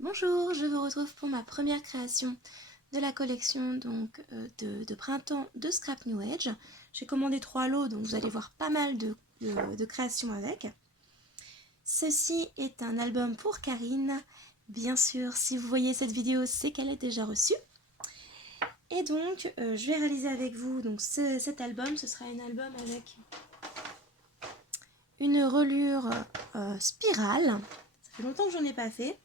Bonjour, je vous retrouve pour ma première création de la collection de printemps de Scrap New Age. J'ai commandé 3 lots, donc vous allez voir pas mal de créations avec. Ceci est un album pour Karine. Bien sûr, si vous voyez cette vidéo, c'est qu'elle est déjà reçue. Et donc, je vais réaliser avec vous cet album. Ce sera un album avec une relure spirale. Ça fait longtemps que j'en ai pas fait.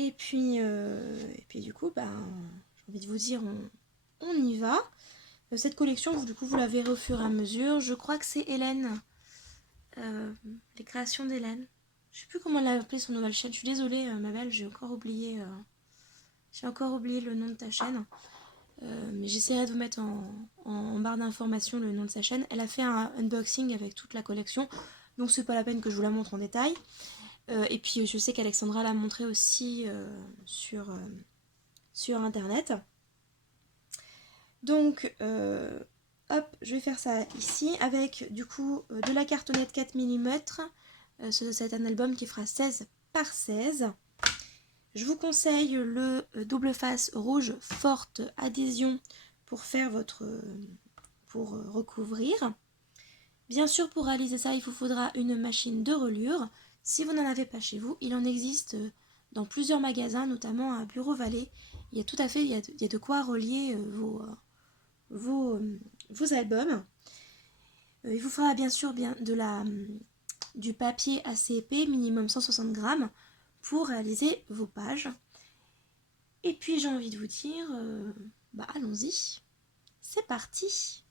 Et puis du coup, j'ai envie de vous dire, on y va. Cette collection, vous la verrez au fur et à mesure. Je crois que c'est Hélène, les créations d'Hélène. Je sais plus comment elle a appelé son nouvelle chaîne. Je suis désolée, ma belle, j'ai encore oublié le nom de ta chaîne. Mais j'essaierai de vous mettre en barre d'informations le nom de sa chaîne. Elle a fait un unboxing avec toute la collection, donc c'est pas la peine que je vous la montre en détail. Et puis je sais qu'Alexandra l'a montré aussi sur internet. Donc hop, je vais faire ça ici avec du coup de la cartonnette 4 mm. C'est un album qui fera 16 par 16. Je vous conseille le double face rouge forte adhésion pour faire pour recouvrir. Bien sûr, pour réaliser ça, il vous faudra une machine de relure. Si vous n'en avez pas chez vous, il en existe dans plusieurs magasins, notamment à Bureau Vallée. Il y a tout à fait, il y a de quoi relier vos albums. Il vous faudra bien sûr du papier assez épais, minimum 160 grammes, pour réaliser vos pages. Et puis j'ai envie de vous dire, allons-y, c'est parti.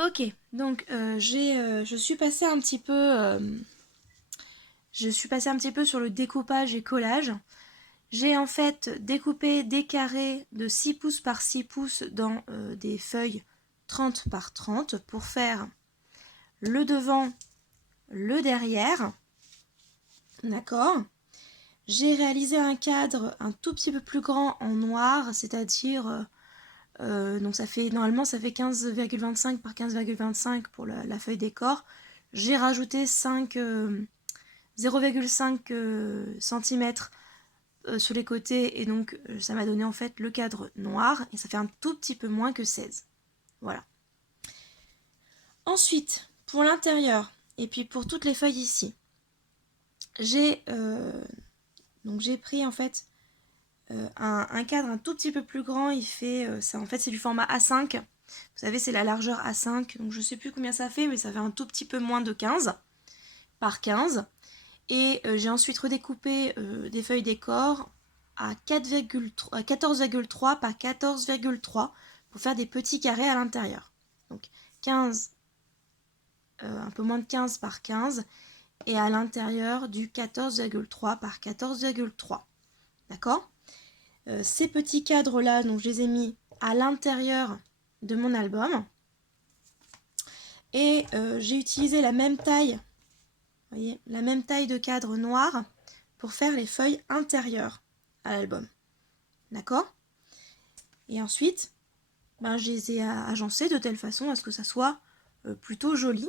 Ok, donc je suis passée un petit peu, sur le découpage et collage. J'ai en fait découpé des carrés de 6 pouces par 6 pouces dans des feuilles 30 par 30 pour faire le devant, le derrière. D'accord. J'ai réalisé un cadre un tout petit peu plus grand en noir, c'est-à-dire donc normalement ça fait 15,25 par 15,25 pour la feuille décor. J'ai rajouté 0,5 cm sur les côtés et donc ça m'a donné en fait le cadre noir et ça fait un tout petit peu moins que 16. Voilà. Ensuite, pour l'intérieur, et puis pour toutes les feuilles ici, j'ai pris en fait un cadre un tout petit peu plus grand. Il fait, en fait c'est du format A5. Vous savez, c'est la largeur A5, donc je sais plus combien ça fait, mais ça fait un tout petit peu moins de 15 par 15. Et j'ai ensuite redécoupé des feuilles décor à 14,3 par 14,3 pour faire des petits carrés à l'intérieur. Donc 15, un peu moins de 15 par 15, et à l'intérieur du 14,3 par 14,3. D'accord ? Ces petits cadres-là, donc je les ai mis à l'intérieur de mon album. Et j'ai utilisé la même taille, vous voyez, la même taille de cadre noir pour faire les feuilles intérieures à l'album. D'accord ? Et ensuite, je les ai agencés de telle façon à ce que ça soit plutôt joli.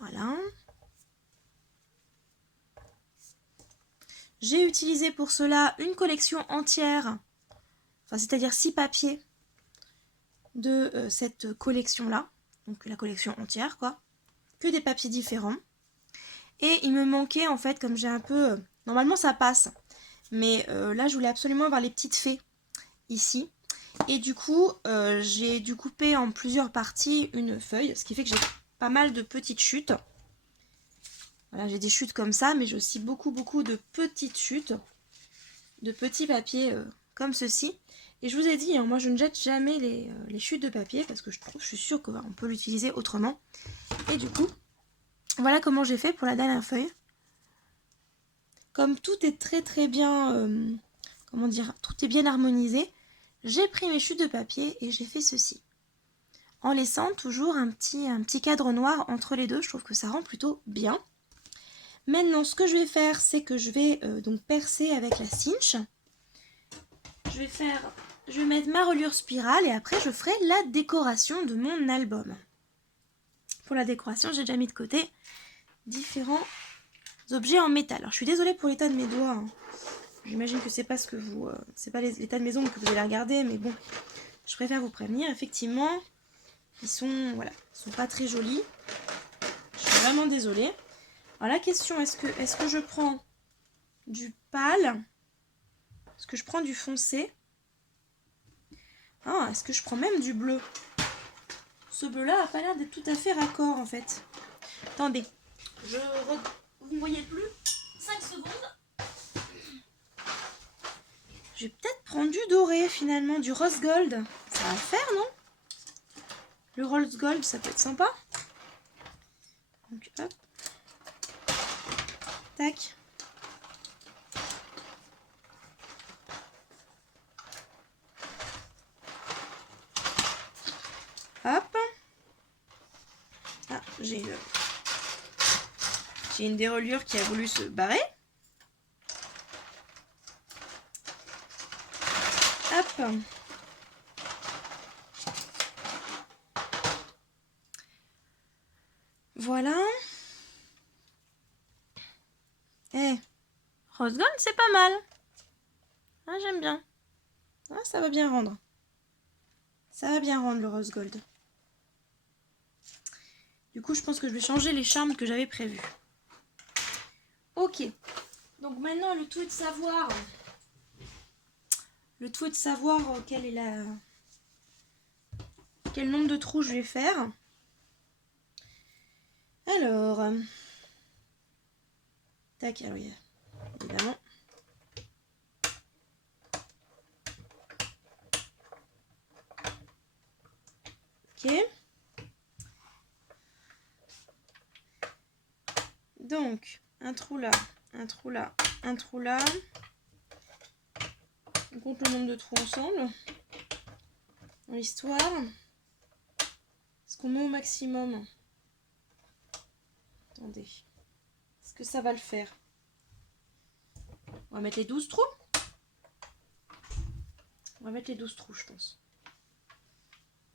Voilà. J'ai utilisé pour cela une collection entière, c'est-à-dire 6 papiers de cette collection-là. Donc la collection entière, quoi. Que des papiers différents. Et il me manquait, en fait, comme j'ai un peu... Normalement, ça passe. Mais là, je voulais absolument avoir les petites fées ici. Et du coup, j'ai dû couper en plusieurs parties une feuille, ce qui fait que j'ai pas mal de petites chutes. Voilà, j'ai des chutes comme ça, mais j'ai aussi beaucoup de petites chutes, de petits papiers comme ceci. Et je vous ai dit, hein, moi je ne jette jamais les chutes de papier parce que je suis sûre qu'on peut l'utiliser autrement. Et du coup, voilà comment j'ai fait pour la dernière feuille. Comme tout est très bien, tout est bien harmonisé, j'ai pris mes chutes de papier et j'ai fait ceci. En laissant toujours un petit cadre noir entre les deux, je trouve que ça rend plutôt bien. Maintenant, ce que je vais faire, c'est que je vais donc percer avec la cinch. Je vais mettre ma reliure spirale et après je ferai la décoration de mon album. Pour la décoration, j'ai déjà mis de côté différents objets en métal. Alors je suis désolée pour l'état de mes doigts. Hein. J'imagine que c'est pas ce que vous, c'est pas l'état de mes ongles que vous allez regarder, mais bon, je préfère vous prévenir. Effectivement, ils sont pas très jolis. Je suis vraiment désolée. Alors la question, est-ce que je prends du pâle? Est-ce que je prends du foncé? Ah, est-ce que je prends même du bleu? Ce bleu-là a pas l'air d'être tout à fait raccord en fait. Attendez, vous ne voyez plus? 5 secondes. Je vais peut-être prendre du doré finalement, du rose gold. Ça va faire, non? Le rose gold, ça peut être sympa. Donc hop. Tac. Hop. Ah, j'ai une déroulure qui a voulu se barrer. Hop. Voilà. Rose gold, c'est pas mal. Ah, j'aime bien. Ah, ça va bien rendre. Ça va bien rendre le rose gold. Du coup, je pense que je vais changer les charmes que j'avais prévus. Ok. Donc maintenant, le tout est de savoir... quel nombre de trous je vais faire. Alors... Tac, alors il y a... Évidemment... Ok. Donc, un trou là, un trou là, un trou là. On compte le nombre de trous ensemble. Dans l'histoire. Est-ce qu'on met au maximum? Attendez. Est-ce que ça va le faire? On va mettre les 12 trous. On va mettre les 12 trous, je pense.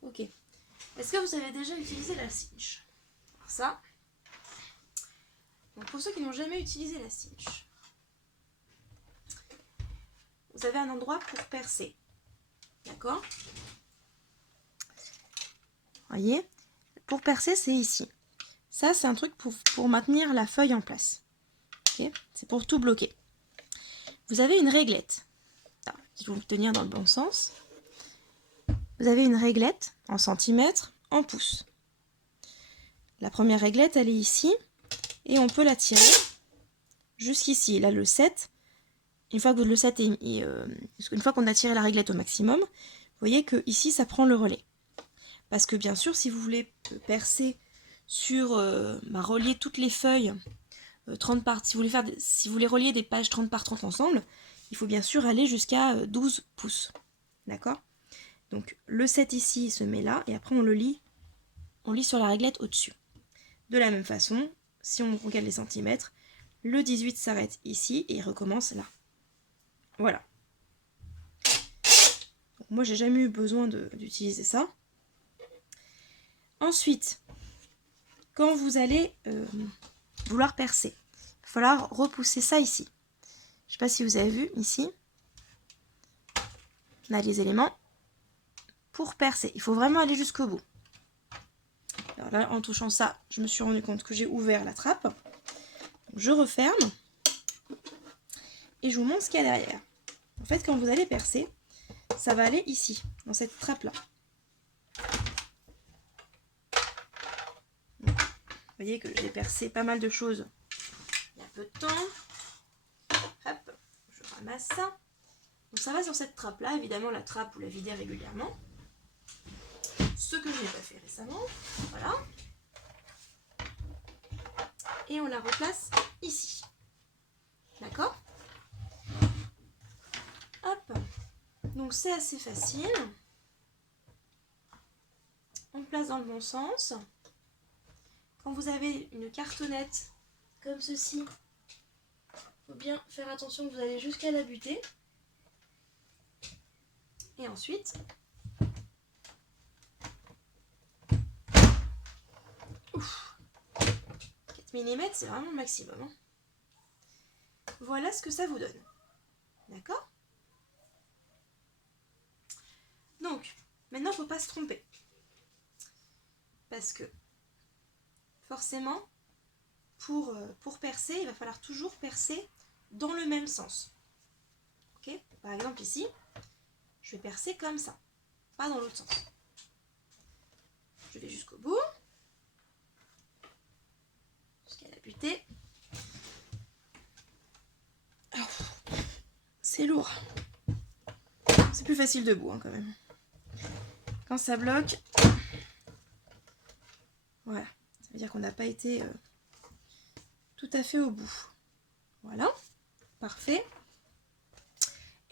Ok. Est-ce que vous avez déjà utilisé la cinch? Alors ça... Donc pour ceux qui n'ont jamais utilisé la cinch, vous avez un endroit pour percer. D'accord? Voyez, pour percer, c'est ici. Ça, c'est un truc pour maintenir la feuille en place. Okay, c'est pour tout bloquer. Vous avez une réglette. Il faut vous tenir dans le bon sens. Vous avez une réglette en centimètres, en pouces. La première réglette, elle est ici. Et on peut la tirer jusqu'ici. Là, le 7. Une fois que le 7 une fois qu'on a tiré la réglette au maximum, vous voyez que ici, ça prend le relais. Parce que bien sûr, si vous voulez percer sur relier toutes les feuilles 30 par, si vous voulez relier des pages 30 par 30 ensemble, il faut bien sûr aller jusqu'à 12 pouces. D'accord? Donc le 7 ici il se met là et après on lit sur la réglette au-dessus. De la même façon, si on regarde les centimètres, le 18 s'arrête ici et il recommence là. Voilà. Donc, moi j'ai jamais eu besoin d'utiliser ça. Ensuite, quand vous allez vouloir percer, il va falloir repousser ça ici. Je ne sais pas si vous avez vu ici. On a les éléments pour percer. Il faut vraiment aller jusqu'au bout. Alors là, en touchant ça, je me suis rendu compte que j'ai ouvert la trappe. Donc, je referme. Et je vous montre ce qu'il y a derrière. En fait, quand vous allez percer, ça va aller ici, dans cette trappe-là. Vous voyez que j'ai percé pas mal de choses il y a peu de temps. Hop, je ramasse ça. Donc ça va sur cette trappe-là. Évidemment, la trappe, vous la videz régulièrement. Ce que je n'ai pas fait récemment. Voilà. Et on la replace ici. D'accord ? Hop. Donc c'est assez facile. On place dans le bon sens. Quand vous avez une cartonnette comme ceci, il faut bien faire attention que vous allez jusqu'à la butée. Et ensuite, ouf, 4 mm, c'est vraiment le maximum. Hein. Voilà ce que ça vous donne. D'accord ? Donc, maintenant, il ne faut pas se tromper. Parce que, forcément, pour percer, il va falloir toujours percer dans le même sens. Ok ? Par exemple, ici, je vais percer comme ça, pas dans l'autre sens. Je vais jusqu'au bout, jusqu'à la butée. Oh, c'est lourd. C'est plus facile debout, hein, quand même. Quand ça bloque, voilà, ça veut dire qu'on n'a pas été tout à fait au bout. Voilà, parfait.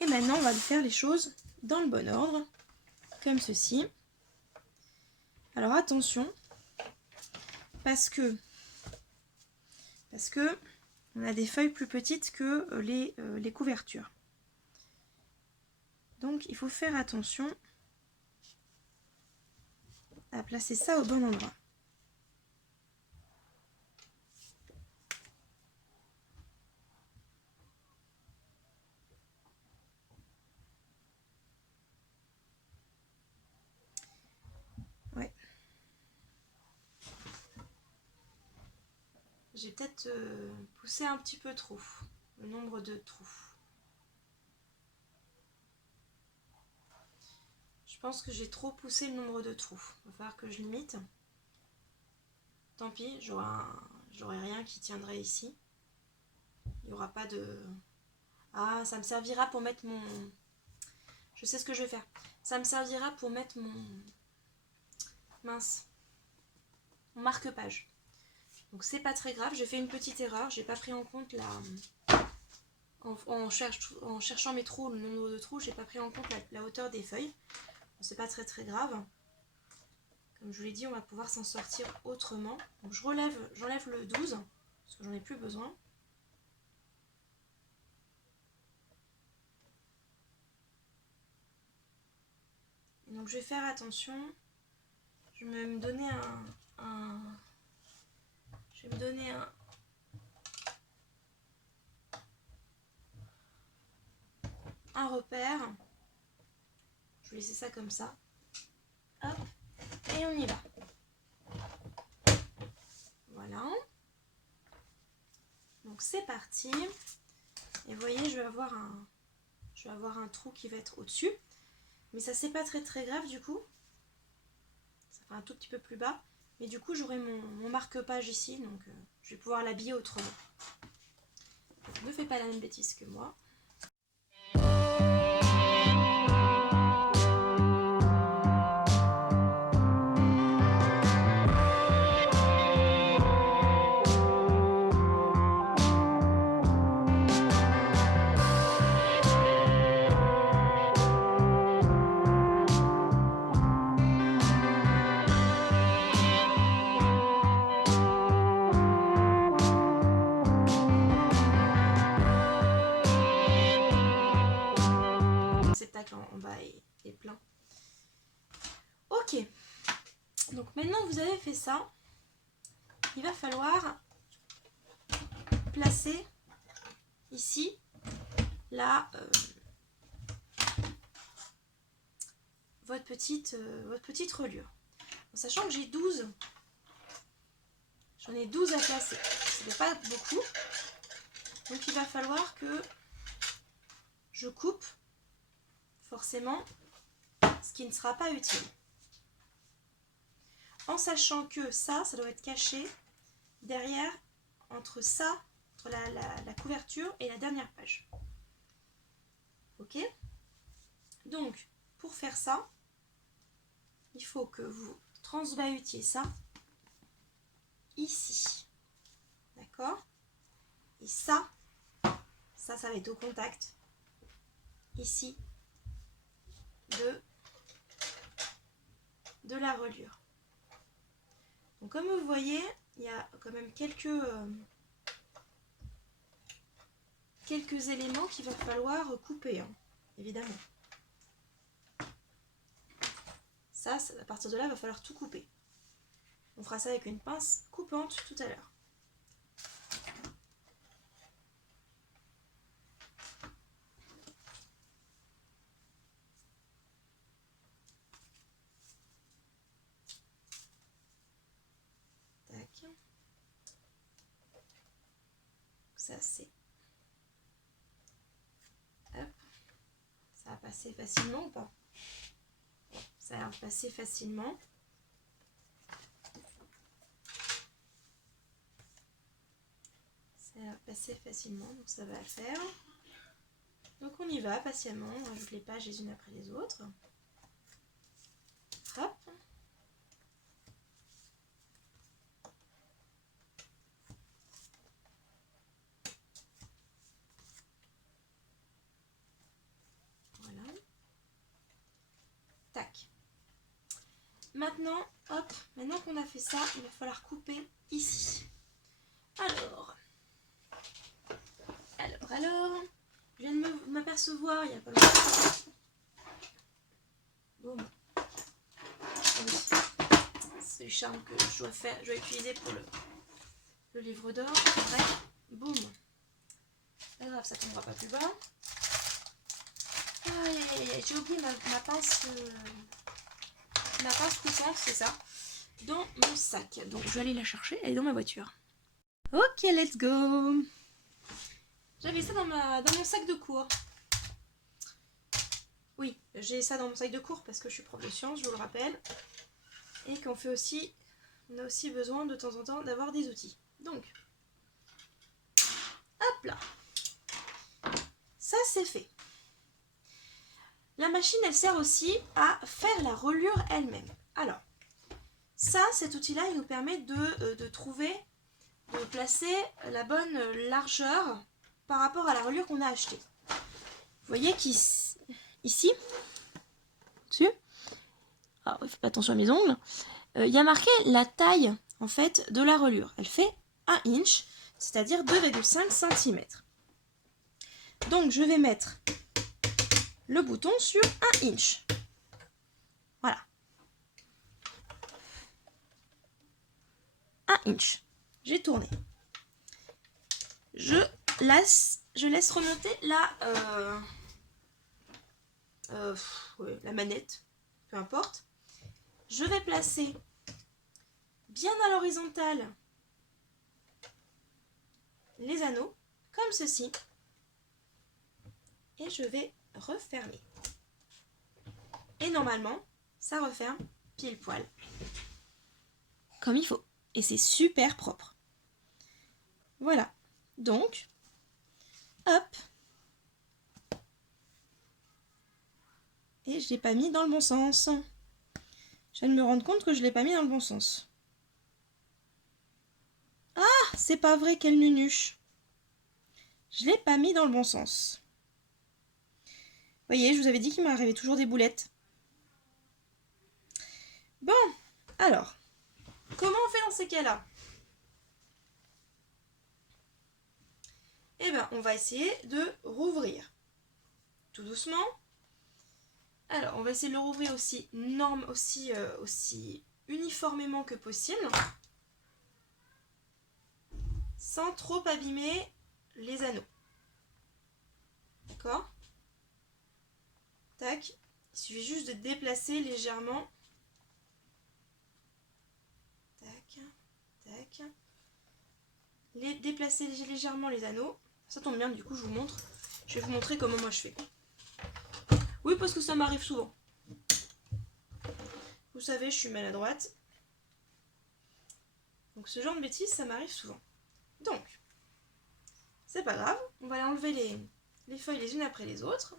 Et maintenant, on va faire les choses dans le bon ordre, comme ceci. Alors attention, parce que on a des feuilles plus petites que les couvertures. Donc il faut faire attention à placer ça au bon endroit. Ouais. J'ai peut-être poussé un petit peu trop le nombre de trous. Je pense que j'ai trop poussé le nombre de trous. Il va falloir que je limite. Tant pis, j'aurai rien qui tiendrait ici. Il n'y aura pas de... Ah, ça me servira pour mettre mon... Je sais ce que je vais faire. Ça me servira pour mettre mon... Mince. Mon marque-page. Donc c'est pas très grave. J'ai fait une petite erreur. J'ai pas pris en compte la... En cherchant mes trous, le nombre de trous, j'ai pas pris en compte la hauteur des feuilles. Bon, c'est pas très grave. Comme je vous l'ai dit, on va pouvoir s'en sortir autrement. Donc j'enlève le 12, parce que j'en ai plus besoin. Et donc je vais faire attention. Je vais me donner un repère. Je vais laisser ça comme ça. Hop. et on y va. Voilà. Donc c'est parti. Et vous voyez, je vais avoir un trou qui va être au-dessus. Mais ça, c'est pas très grave du coup. Ça fait un tout petit peu plus bas. Mais du coup, j'aurai mon marque-page ici. Donc je vais pouvoir l'habiller autrement. Donc, ne fais pas la même bêtise que moi. En bas est plein. Ok, donc maintenant que vous avez fait ça, il va falloir placer ici votre petite reliure. En sachant que j'en ai 12 à placer. Ce n'est pas beaucoup. Donc il va falloir que je coupe forcément ce qui ne sera pas utile. En sachant que ça doit être caché derrière, entre la couverture et la dernière page. Ok? Donc, pour faire ça, il faut que vous transbahutiez ça ici. D'accord? Et ça va être au contact ici de la reliure. Donc comme vous voyez, il y a quand même quelques éléments qu'il va falloir couper, hein, évidemment. Ça, à partir de là, il va falloir tout couper. On fera ça avec une pince coupante tout à l'heure. Tac. Ça, c'est... Hop. Ça va passer facilement ou pas? Ça va passer facilement. Ça va passer facilement, donc ça va le faire. Donc on y va patiemment, on rajoute les pages les unes après les autres. Hop. Voilà. Tac. Maintenant, hop, maintenant qu'on a fait ça, il va falloir couper ici. Alors, je viens de m'apercevoir il n'y a pas longtemps. Boum. C'est le charme que je dois utiliser pour le livre d'or. Après, boum. Pas grave, ça tombera pas plus bas. Aïe, aïe, aïe, j'ai oublié ma pince coupante, c'est ça, dans mon sac. Donc je vais aller la chercher, elle est dans ma voiture. Ok, let's go. J'avais ça dans mon sac de cours. Oui, j'ai ça dans mon sac de cours parce que je suis prof de sciences, je vous le rappelle. Et qu'on fait aussi, on a aussi besoin de temps en temps d'avoir des outils. Donc, hop là. Ça, c'est fait. La machine, elle sert aussi à faire la reliure elle-même. Alors, ça, cet outil-là, il nous permet de placer la bonne largeur par rapport à la reliure qu'on a achetée. Vous voyez qu'ici, dessus, alors, faites attention à mes ongles, il y a marqué la taille en fait de la reliure. Elle fait 1 inch, c'est-à-dire 2,5 cm. Donc je vais mettre le bouton sur 1 inch. Voilà. 1 inch. J'ai tourné. Je laisse remonter la manette, peu importe. je vais placer bien à l'horizontale les anneaux, comme ceci. Et je vais refermer. Et normalement, ça referme pile poil. Comme il faut. Et c'est super propre. Voilà. Donc, hop. Et je ne l'ai pas mis dans le bon sens. Je viens de me rendre compte que je ne l'ai pas mis dans le bon sens. Ah, c'est pas vrai, quelle nunuche. Je ne l'ai pas mis dans le bon sens. Vous voyez, je vous avais dit qu'il m'arrivait toujours des boulettes. Bon, alors, comment on fait dans ces cas-là? Eh bien, on va essayer de rouvrir. Tout doucement. Alors, on va essayer de le rouvrir aussi uniformément que possible. Sans trop abîmer les anneaux. D'accord? Tac. Il suffit juste de déplacer légèrement. Tac. Tac. Déplacer légèrement les anneaux. Ça tombe bien, du coup, je vous montre. Je vais vous montrer comment moi je fais. Oui, parce que ça m'arrive souvent. Vous savez, je suis maladroite. Donc ce genre de bêtises, ça m'arrive souvent. Donc, c'est pas grave. On va enlever les feuilles les unes après les autres.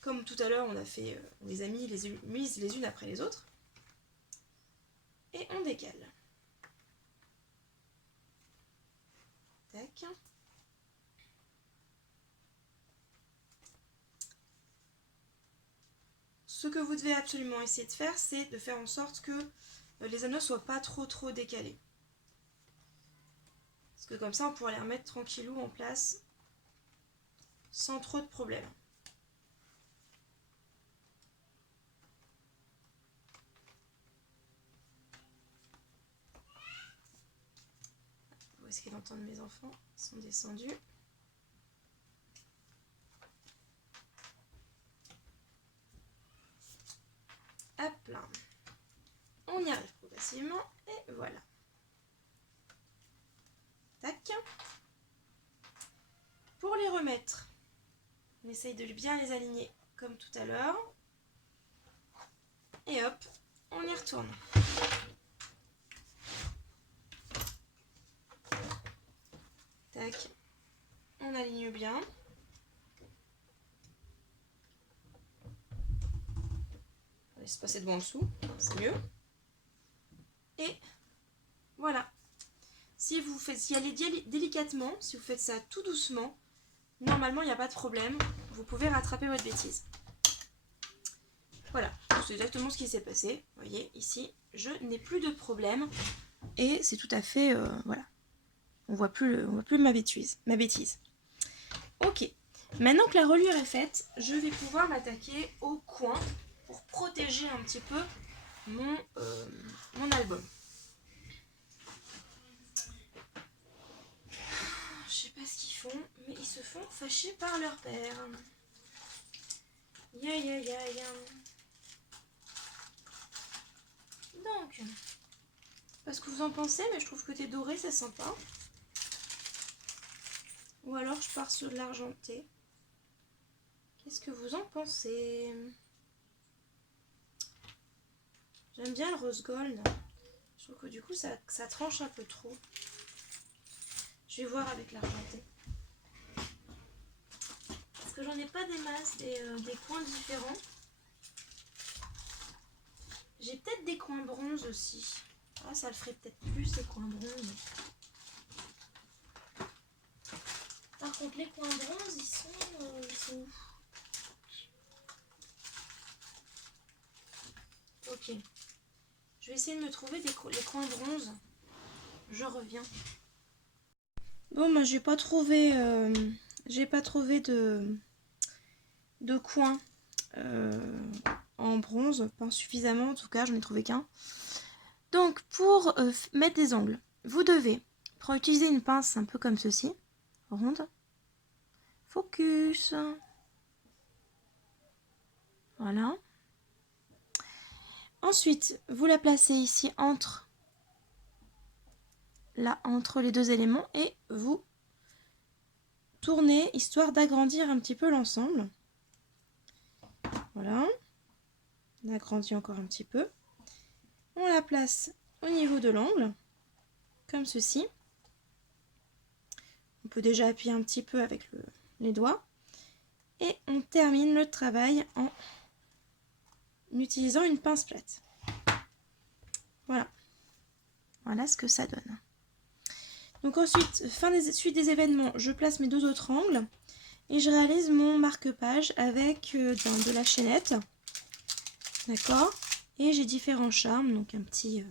Comme tout à l'heure, on les a mises les unes après les autres. Et on décale. Tac. Ce que vous devez absolument essayer de faire, c'est de faire en sorte que les anneaux ne soient pas trop décalés. Parce que comme ça, on pourra les remettre tranquillou en place sans trop de problèmes. Vous risquez d'entendre mes enfants, ils sont descendus. Hop là. On y arrive progressivement et voilà. Tac. Pour les remettre, on essaye de bien les aligner comme tout à l'heure. Et hop, on y retourne. Tac. On aligne bien. On laisse passer devant en dessous, c'est mieux. Et voilà. Si y allez délicatement, si vous faites ça tout doucement, normalement il n'y a pas de problème. Vous pouvez rattraper votre bêtise. Voilà, c'est exactement ce qui s'est passé. Vous voyez, ici, je n'ai plus de problème. Et c'est tout à fait... voilà. On voit plus ma bêtise. Ok. Maintenant que la reliure est faite, je vais pouvoir m'attaquer au coin pour protéger un petit peu mon album. Je sais pas ce qu'ils font, mais ils se font fâcher par leur père. Donc, je sais pas ce que vous en pensez, mais je trouve que côté doré, c'est sympa. Ou alors je pars sur de l'argenté. Qu'est-ce que vous en pensez? J'aime bien le rose gold. Je trouve que du coup, ça tranche un peu trop. Je vais voir avec l'argenté. Parce que j'en ai pas des masses, des coins différents. J'ai peut-être des coins bronze aussi. Ah, ça le ferait peut-être plus, les coins bronze. Par contre, les coins bronze, ils sont où? Ok. Je vais essayer de me trouver les coins bronze. Je reviens. Bon, moi, j'ai pas trouvé de coin en bronze, pas suffisamment en tout cas, j'en ai trouvé qu'un. Donc pour mettre des ongles, vous devez utiliser une pince un peu comme ceci, ronde. Focus. Voilà. Ensuite, vous la placez ici entre les deux éléments et vous tournez histoire d'agrandir un petit peu l'ensemble. Voilà, on agrandit encore un petit peu. On la place au niveau de l'angle, comme ceci. On peut déjà appuyer un petit peu avec les doigts. Et on termine le travail en utilisant une pince plate. Voilà. Voilà ce que ça donne. Donc ensuite, suite des événements, je place mes deux autres angles et je réalise mon marque-page avec de la chaînette. D'accord. Et j'ai différents charmes, donc un petit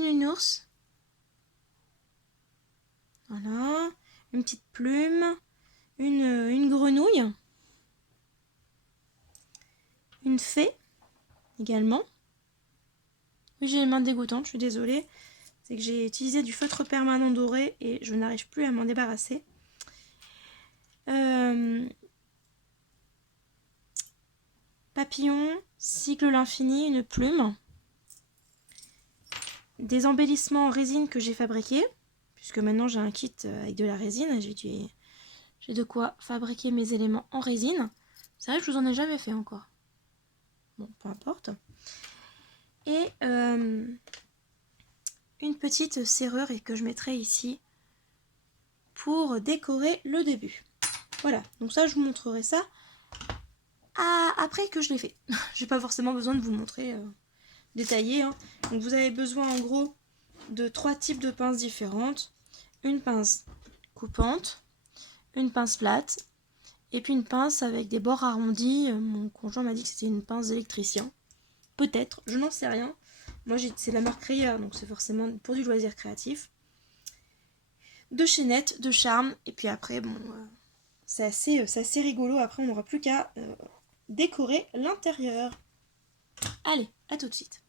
nounours. Voilà. Une petite plume. Une grenouille. Une fée également. Oui, j'ai les mains dégoûtantes, je suis désolée. C'est que j'ai utilisé du feutre permanent doré et je n'arrive plus à m'en débarrasser. Papillon, cycle l'infini, une plume. Des embellissements en résine que j'ai fabriqués, puisque maintenant j'ai un kit avec de la résine. J'ai de quoi fabriquer mes éléments en résine. C'est vrai que je vous en ai jamais fait encore. Bon, peu importe. Et une petite serrure et que je mettrai ici pour décorer le début. Voilà, donc ça je vous montrerai ça après que je l'ai fait. J'ai pas forcément besoin de vous montrer détaillé. Hein. Donc vous avez besoin en gros de 3 types de pinces différentes. Une pince coupante, une pince plate et puis une pince avec des bords arrondis. Mon conjoint m'a dit que c'était une pince d'électricien. Peut-être, je n'en sais rien. Moi c'est la marque Rayer, donc c'est forcément pour du loisir créatif. De chaînettes, de charmes, et puis après, bon, c'est assez rigolo. Après, on n'aura plus qu'à décorer l'intérieur. Allez, à tout de suite.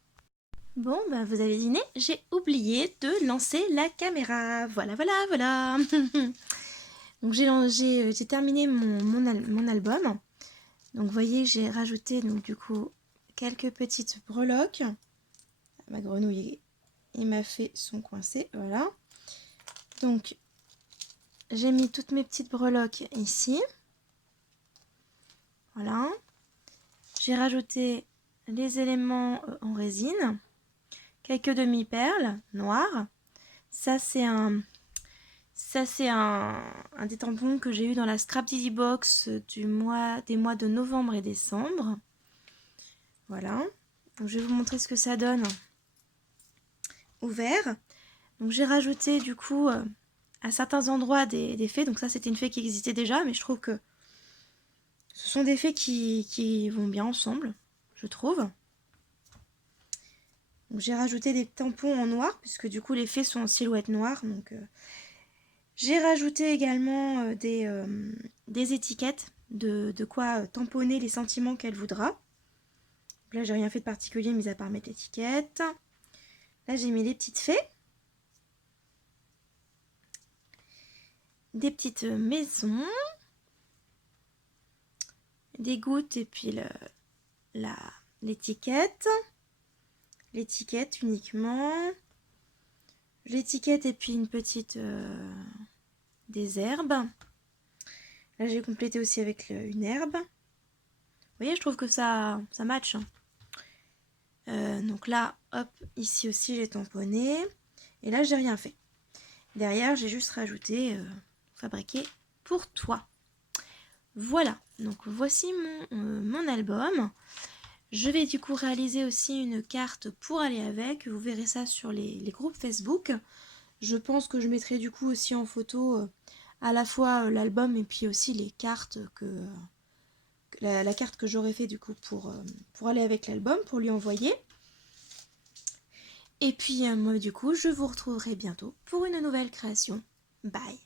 Bon, bah vous avez dîné, j'ai oublié de lancer la caméra. Voilà. Donc j'ai terminé mon album. Donc vous voyez, j'ai rajouté donc du coup quelques petites breloques. Ma grenouille et ma fée sont coincées, voilà. Donc j'ai mis toutes mes petites breloques ici. Voilà. J'ai rajouté les éléments en résine. Quelques demi-perles noires. Ça c'est un des tampons que j'ai eu dans la Scrap Diddy Box des mois de novembre et décembre. Voilà. Donc je vais vous montrer ce que ça donne ouvert. Donc j'ai rajouté du coup à certains endroits des fées. Donc ça c'était une fée qui existait déjà, mais je trouve que ce sont des fées qui vont bien ensemble, je trouve. Donc j'ai rajouté des tampons en noir, puisque du coup les fées sont en silhouette noire. Donc j'ai rajouté également des étiquettes de quoi tamponner les sentiments qu'elle voudra. Donc là j'ai rien fait de particulier, mis à part mettre l'étiquette. Là j'ai mis les petites fées. Des petites maisons. Des gouttes et puis l'étiquette. L'étiquette uniquement. L'étiquette et puis une petite des herbes. Là j'ai complété aussi avec une herbe. Vous voyez, je trouve que ça match. Donc là, hop, ici aussi j'ai tamponné. Et là j'ai rien fait. Derrière j'ai juste rajouté fabriqué pour toi. Voilà, donc voici mon album. Je vais du coup réaliser aussi une carte pour aller avec. Vous verrez ça sur les groupes Facebook. Je pense que je mettrai du coup aussi en photo à la fois l'album et puis aussi les cartes la carte que j'aurais fait du coup pour aller avec l'album, pour lui envoyer. Et puis moi du coup je vous retrouverai bientôt pour une nouvelle création. Bye!